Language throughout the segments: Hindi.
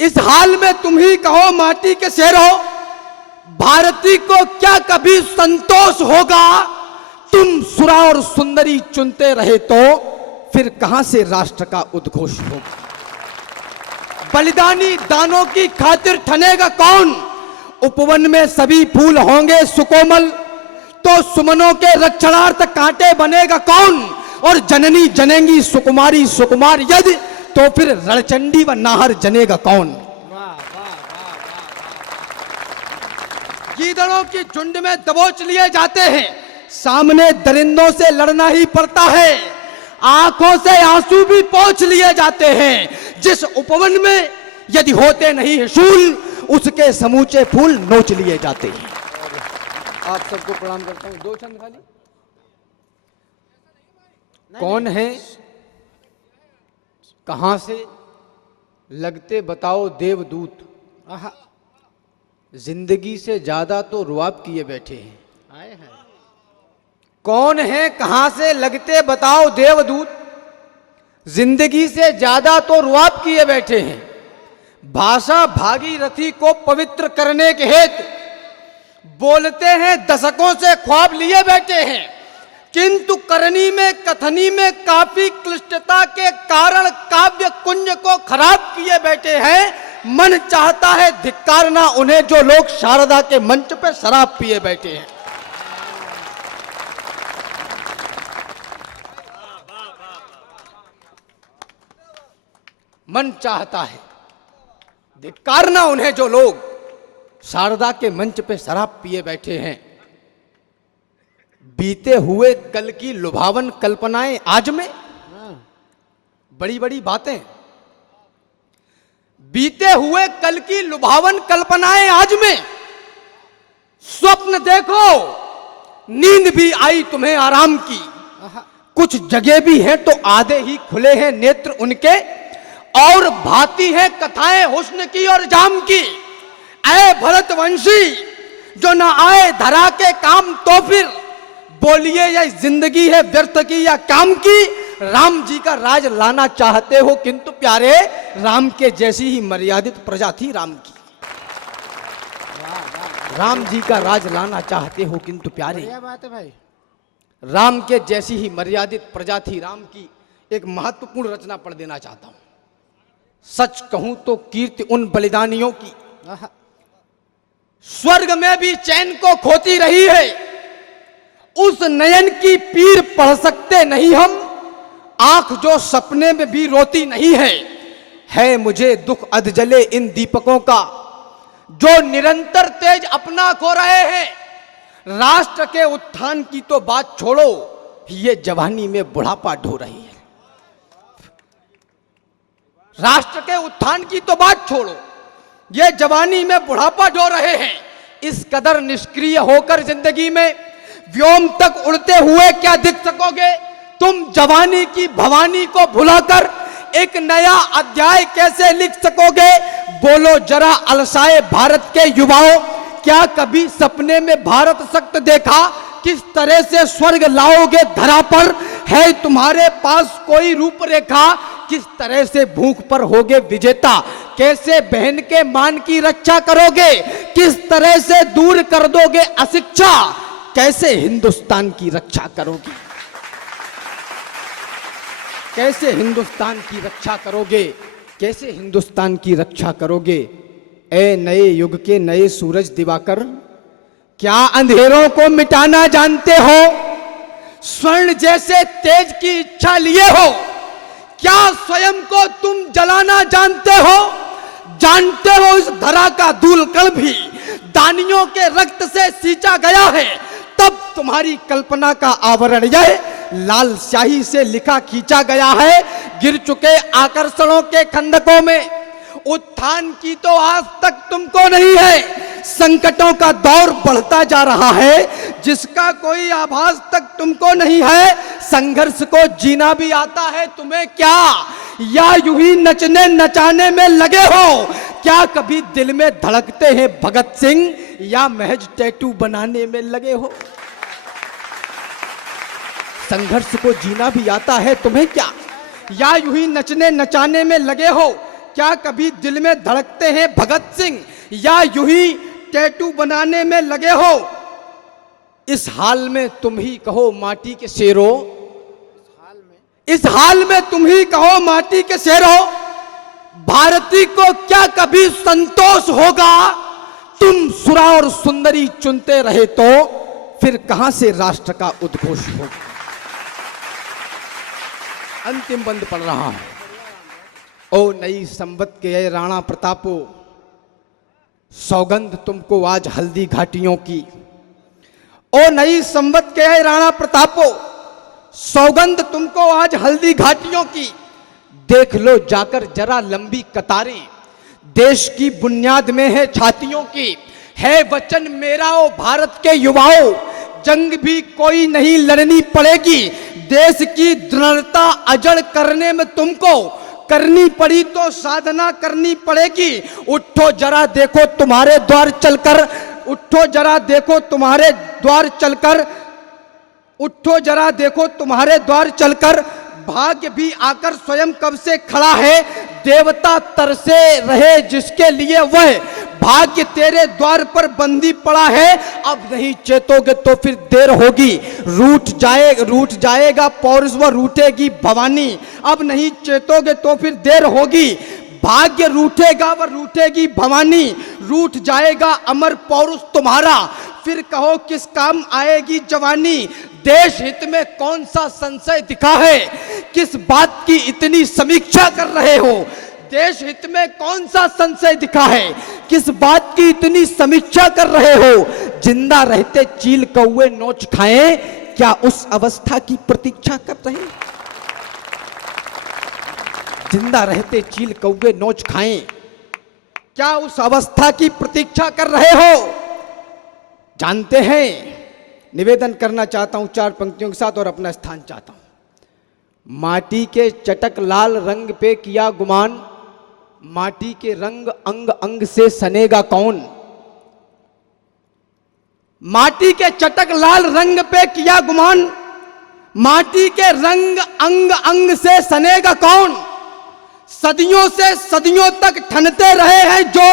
इस हाल में तुम ही कहो माटी के शेरों, भारती को क्या कभी संतोष होगा? तुम सुरा और सुंदरी चुनते रहे तो फिर कहां से राष्ट्र का उद्घोष होगा? बलिदानी दानों की खातिर ठनेगा कौन? उपवन में सभी फूल होंगे सुकोमल, तो सुमनों के रक्षणार्थ कांटे बनेगा कौन? और जननी जनेंगी सुकुमारी सुकुमार यदि, तो फिर रणचंडी व नाहर जनेगा कौन? गीदड़ों की झुंड में दबोच लिए जाते हैं, सामने दरिंदों से लड़ना ही पड़ता है। आंखों से आंसू भी पोंछ लिए जाते हैं। जिस उपवन में यदि होते नहीं है शूल, उसके समूचे फूल नोच लिए जाते हैं। आप सबको प्रणाम करता हूं। दो चंद खाली। कौन है, कहां से लगते बताओ देवदूत? जिंदगी से ज्यादा तो रुआब किए बैठे हैं। कौन है, कहां से लगते बताओ देवदूत? जिंदगी से ज्यादा तो रुआब किए बैठे हैं। भाषा भागीरथी को पवित्र करने के हेतु बोलते हैं, दशकों से ख्वाब लिए बैठे हैं, किंतु करनी में कथनी में काफी क्लिष्टता के कारण काव्य कुंज को खराब किए बैठे हैं। मन चाहता है धिक्कारना उन्हें जो लोग शारदा के मंच पे शराब पिए बैठे हैं। मन चाहता है धिक्कारना उन्हें जो लोग शारदा के मंच पे शराब पिए बैठे हैं। बीते हुए कल की लुभावन कल्पनाएं आज में, बड़ी बड़ी बातें। बीते हुए कल की लुभावन कल्पनाएं आज में, स्वप्न देखो नींद भी आई तुम्हें आराम की। कुछ जगह भी हैं तो आधे ही खुले हैं नेत्र उनके, और भाती है कथाएं हुस्न की और जाम की। ऐ भरतवंशी जो न आए धरा के काम, तो फिर बोलिए यह जिंदगी है व्यर्थ की या काम की। राम जी का राज लाना चाहते हो, किंतु प्यारे राम के जैसी ही मर्यादित प्रजा थी राम की। राम जी का राज लाना चाहते हो, किंतु प्यारे बात है भाई, राम के जैसी ही मर्यादित प्रजा थी राम की। एक महत्वपूर्ण रचना पढ़ देना चाहता हूं। सच कहूं तो कीर्ति उन बलिदानियों की स्वर्ग में भी चैन को खोती रही है। उस नयन की पीर पढ़ सकते नहीं हम, आंख जो सपने में भी रोती नहीं है मुझे दुख अधजले इन दीपकों का, जो निरंतर तेज अपना खो रहे हैं। राष्ट्र के उत्थान की तो बात छोड़ो, ये जवानी में बुढ़ापा ढो रही है। राष्ट्र के उत्थान की तो बात छोड़ो, ये जवानी में बुढ़ापा ढो रहे हैं। इस कदर निष्क्रिय होकर जिंदगी में व्योम तक उड़ते हुए क्या दिख सकोगे? तुम जवानी की भवानी को भुलाकर एक नया अध्याय कैसे लिख सकोगे? बोलो जरा अलसाए भारत के युवाओं, क्या कभी सपने में भारत शक्त देखा? किस तरह से स्वर्ग लाओगे धरा पर? है तुम्हारे पास कोई रूपरेखा? किस तरह से भूख पर होगे विजेता? कैसे बहन के मान की रक्षा करोगे? किस तरह से दूर कर दोगे अशिक्षा? कैसे हिंदुस्तान की रक्षा करोगे? कैसे हिंदुस्तान की रक्षा करोगे? कैसे हिंदुस्तान की रक्षा करोगे? ए नए युग के नए सूरज दिवाकर, क्या अंधेरों को मिटाना जानते हो? स्वर्ण जैसे तेज की इच्छा लिए हो? क्या स्वयं को तुम जलाना जानते हो? जानते हो इस धरा का धूलकण भी दानियों के रक्त से सींचा गया है। तब तुम्हारी कल्पना का आवरण यह लाल स्याही से लिखा खींचा गया है। गिर चुके आकर्षणों के खंडकों में उत्थान की तो आज तक तुमको नहीं है। संकटों का दौर बढ़ता जा रहा है, जिसका कोई आभास तक तुमको नहीं है। संघर्ष को जीना भी आता है तुम्हें क्या, या यूं ही नचने नचाने में लगे हो? क्या कभी दिल में धड़कते हैं भगत सिंह, या महज टैटू बनाने में लगे हो? संघर्ष को जीना भी आता है तुम्हें क्या, या यूं ही नचने नचाने में लगे हो? क्या कभी दिल में धड़कते हैं भगत सिंह, या यूं ही टैटू बनाने में लगे हो? इस हाल में तुम ही कहो माटी के शेरों, इस हाल में तुम ही कहो माटी के शेरों, भारती को क्या कभी संतोष होगा? तुम सुरा और सुंदरी चुनते रहे तो फिर कहां से राष्ट्र का उद्घोष होगा? अंतिम बंद पड़ रहा है। ओ नई संवत के ये राणा प्रतापो, सौगंध तुमको आज हल्दी घाटियों की। ओ नई संवत के ये राणा प्रतापो, सौगंध तुमको आज हल्दी घाटियों की। देख लो जाकर जरा लंबी कतारें, देश की बुनियाद में है छातियों की। है वचन मेरा ओ भारत के युवाओं, जंग भी कोई नहीं लड़नी पड़ेगी। देश की दृढ़ता अजड़ करने में तुमको करनी पड़ी तो साधना करनी पड़ेगी। उठो जरा देखो तुम्हारे द्वार चलकर, उठो जरा देखो तुम्हारे द्वार चलकर, उठो जरा देखो तुम्हारे द्वार चलकर। भाग्य भी आकर स्वयं कब से खड़ा है, देवता तरसे रहे जिसके लिए वह। भाग्य तेरे द्वार पर बंदी पड़ा है, अब नहीं चेतोगे तो फिर देर होगी। रूठ जाएगा पौरुष व रूठेगी भवानी, अब नहीं चेतोगे तो फिर देर होगी। भाग्य रूठेगा व रूठेगी भवानी, रूठ जाएगा अमर पौरुष तुम्हारा, फिर कहो किस काम आएगी जवानी। देश हित में कौन सा संशय दिखा है, किस बात की इतनी समीक्षा कर रहे हो? देश हित में कौन सा संशय दिखा है, किस बात की इतनी समीक्षा कर रहे हो? जिंदा रहते चील कौवे नोच खाएं, क्या उस अवस्था की प्रतीक्षा कर रहे हैं? जिंदा रहते चील कौवे नोच खाएं, क्या उस अवस्था की प्रतीक्षा कर रहे हो? जानते हैं, निवेदन करना चाहता हूं 4 पंक्तियों के साथ और अपना स्थान चाहता हूं। माटी के चटक लाल रंग पे किया गुमान, माटी के रंग अंग अंग से सनेगा कौन? माटी के चटक लाल रंग पे किया गुमान, माटी के रंग अंग अंग से सनेगा कौन? सदियों से सदियों तक ठनते रहे हैं जो,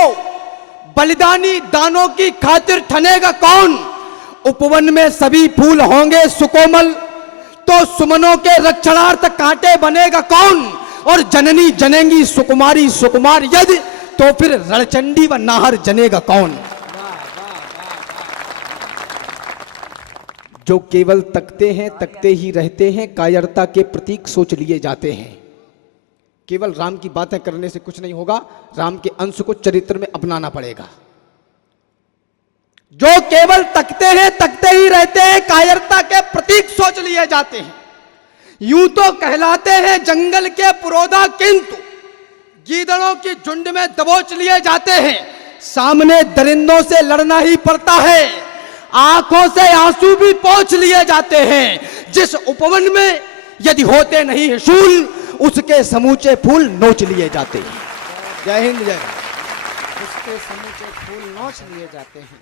बलिदानी दानों की खातिर ठनेगा कौन? उपवन में सभी फूल होंगे सुकोमल, तो सुमनों के रक्षणार्थ कांटे बनेगा कौन? और जननी जनेंगी सुकुमारी सुकुमार यदि, तो फिर रणचंडी व नाहर जनेगा कौन? जो केवल तकते ही रहते हैं, कायरता के प्रतीक सोच लिए जाते हैं। केवल राम की बातें करने से कुछ नहीं होगा, राम के अंश को चरित्र में अपनाना पड़ेगा। जो केवल तकते ही रहते हैं, कायरता के प्रतीक सोच लिए जाते हैं। यूं तो कहलाते हैं जंगल के पुरोधा, किंतु गीदड़ों की झुंड में दबोच लिए जाते हैं। सामने दरिंदों से लड़ना ही पड़ता है, आंखों से आंसू भी पोंछ लिए जाते हैं। जिस उपवन में यदि होते नहीं है शूल, उसके समूचे फूल नोच लिए जाते हैं। जय हिंद, जय। उसके समूचे फूल नोच लिए जाते हैं।